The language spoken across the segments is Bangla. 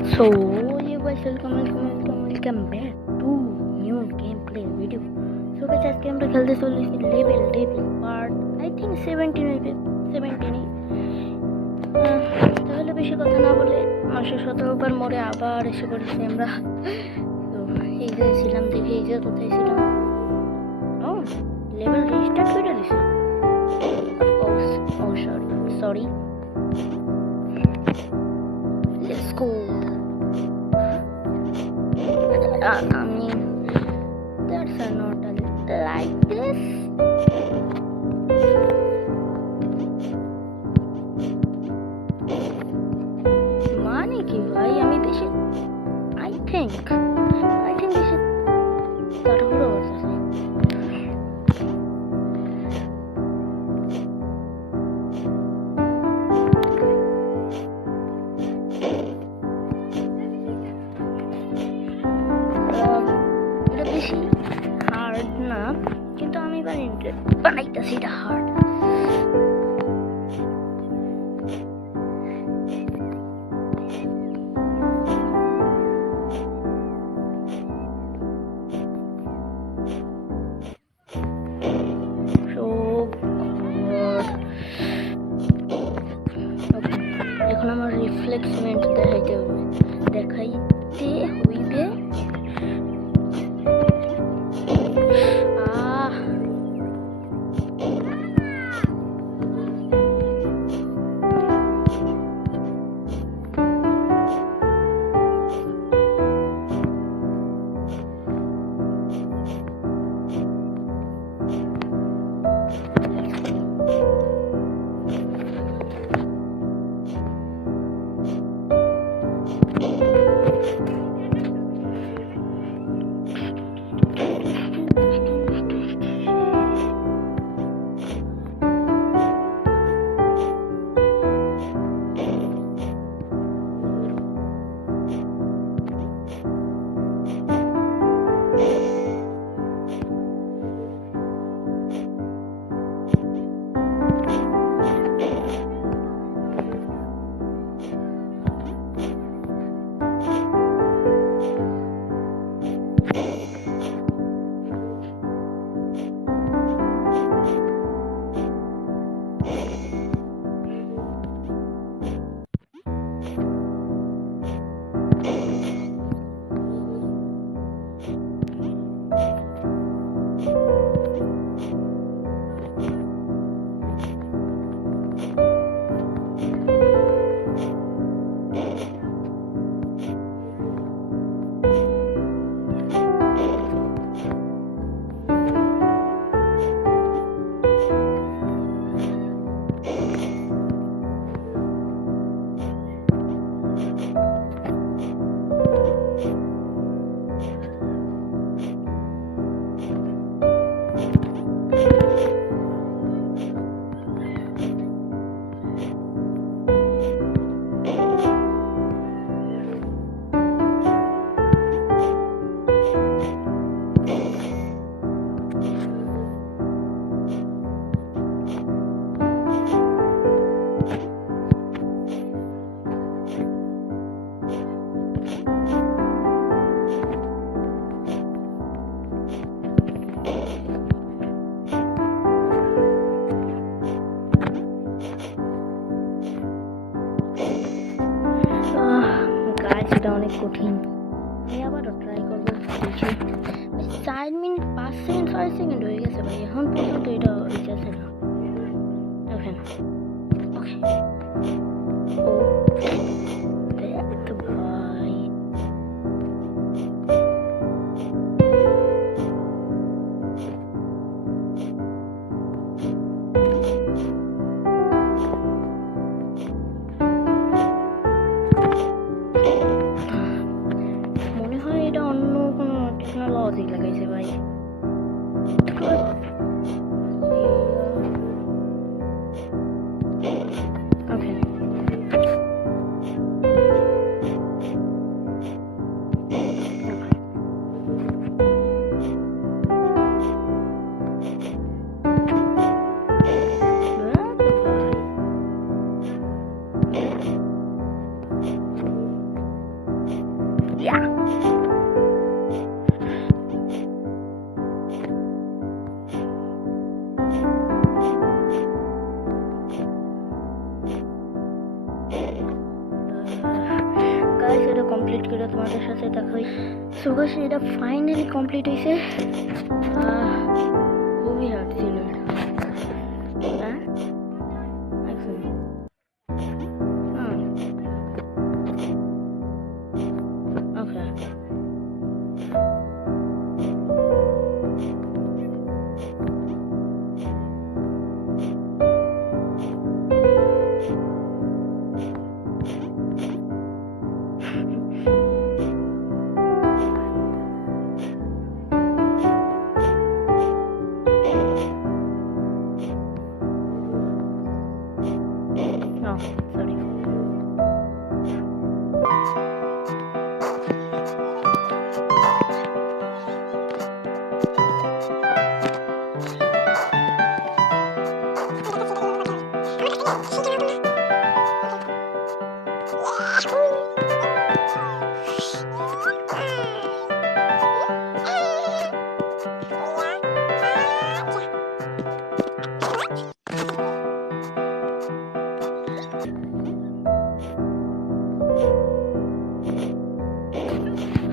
So, you guys welcome back to new gameplay video. So guys, আজকে আমরা খেলতে চলেছি লেভেল পার্ট আই থিঙ্ক 17 হইবে 17 তাহলে বেশি কথা না বলে 917 মোড়ে আবার এসে পড়েছি আমরা। তো এই যে ছিলাম, দেখি এই যে কোথায় ছিলাম। ও লেভেল রিস্টার্ট করে দিছে। Oh sorry let's go. I mean, that's not like this. Money ki bhai, I mean, this is. I think this is. তাড়াহুড়ো করতেছে। হার্ড না, কিন্তু আমি বানাইতেছি এটা হার্ড। এখন আমার রিফ্লেক্সমেন্ট দেখাইতে হইবে। এটা অনেক কঠিন। আমি আবারও ট্রাই করবো। 4 মিনিট 5 সেকেন্ড 6 সেকেন্ড হয়ে গেছে ভাই, এখন পর্যন্ত এটা হইতেছে না। ওকে ও দেখ ভাই, এটা অন্য কোনো টেকনোলজি লাগাইছে ভাই। ওকে ইয়া গাইস এটা কমপ্লিট করে তোমাদের সাথে দেখা হয়। সো গাইস এটা ফাইনালি কমপ্লিট হয়েছে। খুবই হার্ড ছিল এটা। হ্যাঁ ওকে no sorry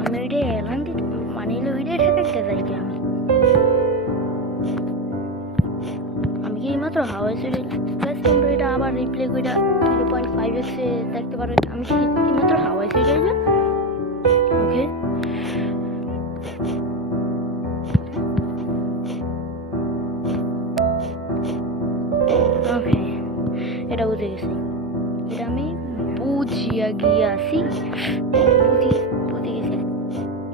আমি ওইটা এলাম দিতে মানে ওইটা ঠেকাইতে যাই কি আমি কি এইমাত্র হাওয়াই চলে প্লাস কিন্তু এটা আবার রিপ্লে করে 0.5x এ দেখতে পারো। আমি কি এইমাত্র হাওয়াই চলে যাই ওকে ওকে এটা বুঝে গেছি। এটা আমি বুঝিয়া গিয়াছি বুঝে গেছি।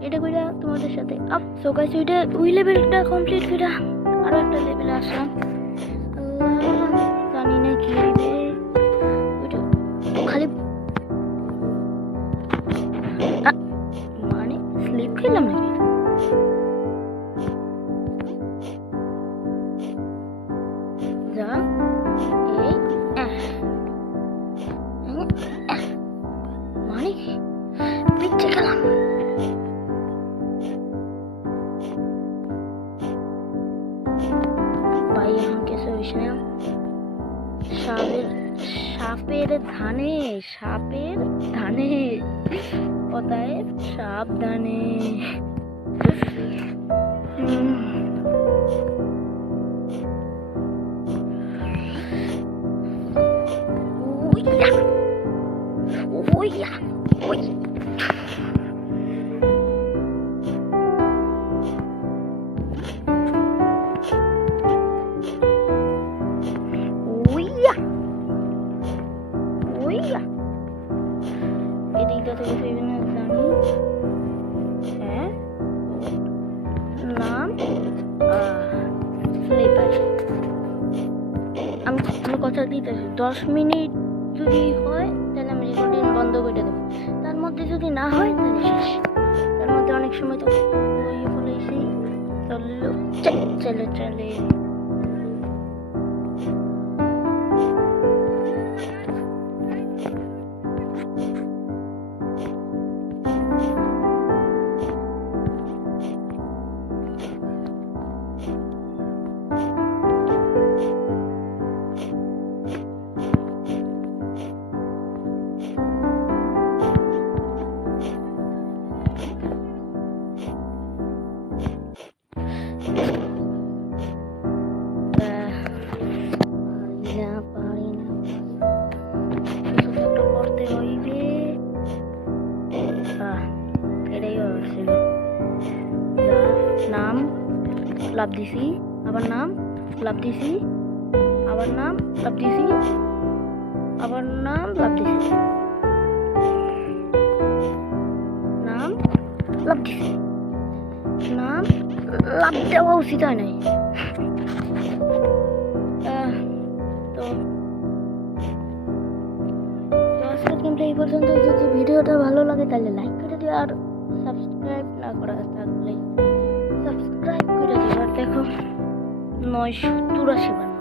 এটা কইরা তোমাদের সাথে আপ সো গাইস ওইটা ওই লেভেলটা কমপ্লিট কইরা আরো একটা লেভেলে আসলাম। আল্লাহ জানি না কি হইবে ওইটা খালি মানে স্লিপ খেলাম নাকি যা এই মানে পিচ্ছে খেলাম। भाई यहाँ कैसे विषय সাপের ধানে অতএব সাবধানে। এদিকটা থেকে ফেলবে না জানি। হ্যাঁ নাম স্লিপার। আমি কথা দিতেছি 10 মিনিট যদি হয় তাহলে আমি রেকর্ডিং বন্ধ করে দেবো। তার মধ্যে যদি না হয় তাহলে শেষ। তার মধ্যে অনেক সময় তো বলেছি চলে নাম লাভ দিছি আবার নাম লাভ দিছি আবার নাম লাভ দিছি আবার নাম লাভ দিছি নাম লাভ দিছি নাম লাভ দেওয়া উচিত হয় নাই। তো আজকের গেমটা এই পর্যন্ত। যদি ভিডিওটা ভালো লাগে তাহলে লাইক করে দিও আর সাবস্ক্রাইব না করা থাকলে সাবস্ক্রাইব করে দিও। আর দেখো 983